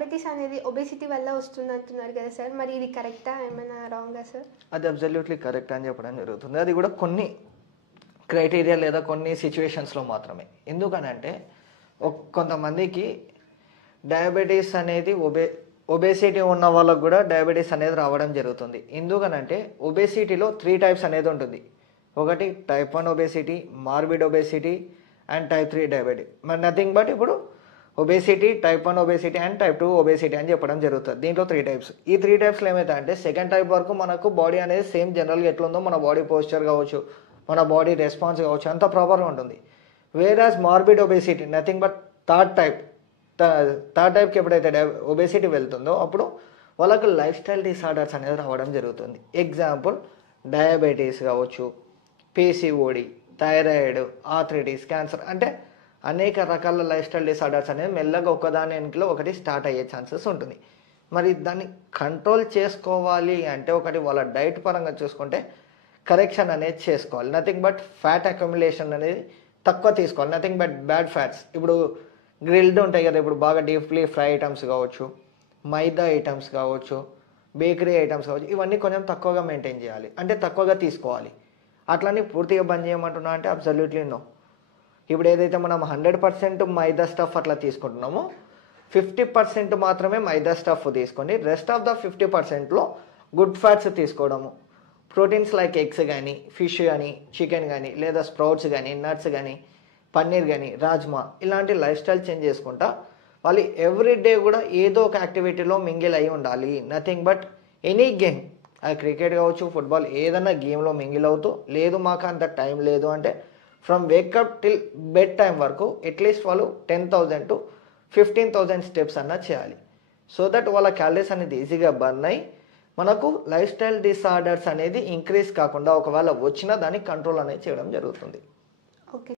Diabetes అనేది obesity వల్ల వస్తుంది అంటున్నారు కదా సార్, మరి ఇది కరెక్టా ఏమైనా రాంగా సార్? అది అబ్సల్యూట్లీ కరెక్ట్ అని చెప్పడం జరుగుతుంది. అది కూడా కొన్ని క్రైటీరియా లేదా కొన్ని సిచ్యువేషన్స్లో మాత్రమే. ఎందుకనంటే కొంతమందికి డయాబెటీస్ అనేది ఒబేసిటీ ఉన్న వాళ్ళకు కూడా డయాబెటీస్ అనేది రావడం జరుగుతుంది. ఎందుకనంటే ఒబేసిటీలో 3 టైప్స్ అనేది ఉంటుంది. ఒకటి type 1 obesity, morbid obesity and type 3 diabetic. మరి నథింగ్ బట్ ఇప్పుడు obesity, type 1 obesity and type 2 obesity అని చెప్పడం జరుగుతుంది. దీంట్లో 3 టైప్స్. ఈ 3 టైప్స్లో ఏమవుతాయంటే సెకండ్ టైప్ వరకు మనకు బాడీ అనేది సేమ్ జనరల్గా ఎట్లుందో మన బాడీ పోస్చర్ కావచ్చు, మన బాడీ రెస్పాన్స్ కావచ్చు, అంత ప్రాపర్గా ఉంటుంది. Whereas morbid obesity nothing but third టైప్కి ఎప్పుడైతే ఒబేసిటీ వెళ్తుందో అప్పుడు వాళ్ళకు లైఫ్ స్టైల్ డిసార్డర్స్ అనేది రావడం జరుగుతుంది. ఎగ్జాంపుల్ డయాబెటీస్ కావచ్చు, పీసీఓడి, థైరాయిడ్, ఆర్థరైటిస్, క్యాన్సర్, అంటే అనేక రకాల లైఫ్ స్టైల్ డిసార్డర్స్ అనేది మెల్లగా ఒకదాని వెనుకలో ఒకటి స్టార్ట్ అయ్యే ఛాన్సెస్ ఉంటుంది. మరి దాన్ని కంట్రోల్ చేసుకోవాలి అంటే ఒకటి వాళ్ళ డైట్ పరంగా చూసుకుంటే కరెక్షన్ అనేది చేసుకోవాలి. నథింగ్ బట్ ఫ్యాట్ అక్యుములేషన్ అనేది తక్కువ తీసుకోవాలి. నథింగ్ బట్ బ్యాడ్ ఫ్యాట్స్, ఇప్పుడు గ్రిల్డ్ ఉంటాయి కదా, ఇప్పుడు బాగా డీప్లీ ఫ్రై ఐటమ్స్ కావచ్చు, మైదా ఐటమ్స్ కావచ్చు, బేకరీ ఐటమ్స్ కావచ్చు, ఇవన్నీ కొంచెం తక్కువగా మెయింటైన్ చేయాలి, అంటే తక్కువగా తీసుకోవాలి. అట్లని పూర్తిగా బంద్ చేయమంటున్నా అంటే అబ్సల్యూట్లీ నో. ఇప్పుడు ఏదైతే మనం 100% మైదా స్టఫ్ అట్లా తీసుకుంటున్నామో 50% మాత్రమే మైదా స్టఫ్ తీసుకొని రెస్ట్ ఆఫ్ ద 50%లో గుడ్ ఫ్యాట్స్ తీసుకోవడము, ప్రోటీన్స్ లైక్ ఎగ్స్ కానీ, ఫిష్ కానీ, చికెన్ కానీ, లేదా స్ప్రౌట్స్ కానీ, నట్స్ కానీ, పన్నీర్ కానీ, రాజ్మా, ఇలాంటి లైఫ్ స్టైల్ చేంజ్ చేసుకుంటా వాళ్ళు ఎవ్రీడే కూడా ఏదో ఒక యాక్టివిటీలో మింగిల్ అయి ఉండాలి. నథింగ్ బట్ ఎనీ గేమ్, అది క్రికెట్ కావచ్చు, ఫుట్బాల్, ఏదైనా గేమ్లో మింగిల్ అవుతూ, లేదు మాకు అంత టైం లేదు అంటే from wake up till bed time వరకు అట్లీస్ట్ వాళ్ళు 10,000 to 15,000 స్టెప్స్ అన్నా చేయాలి. సో దట్ వాళ్ళ క్యాలరీస్ అనేది ఈజీగా బర్న్ అయ్యి మనకు లైఫ్ స్టైల్ డిసార్డర్స్ అనేది ఇంక్రీజ్ కాకుండా ఒకవేళ వచ్చినా దాన్ని కంట్రోల్ అనేది చేయడం జరుగుతుంది. ఓకే.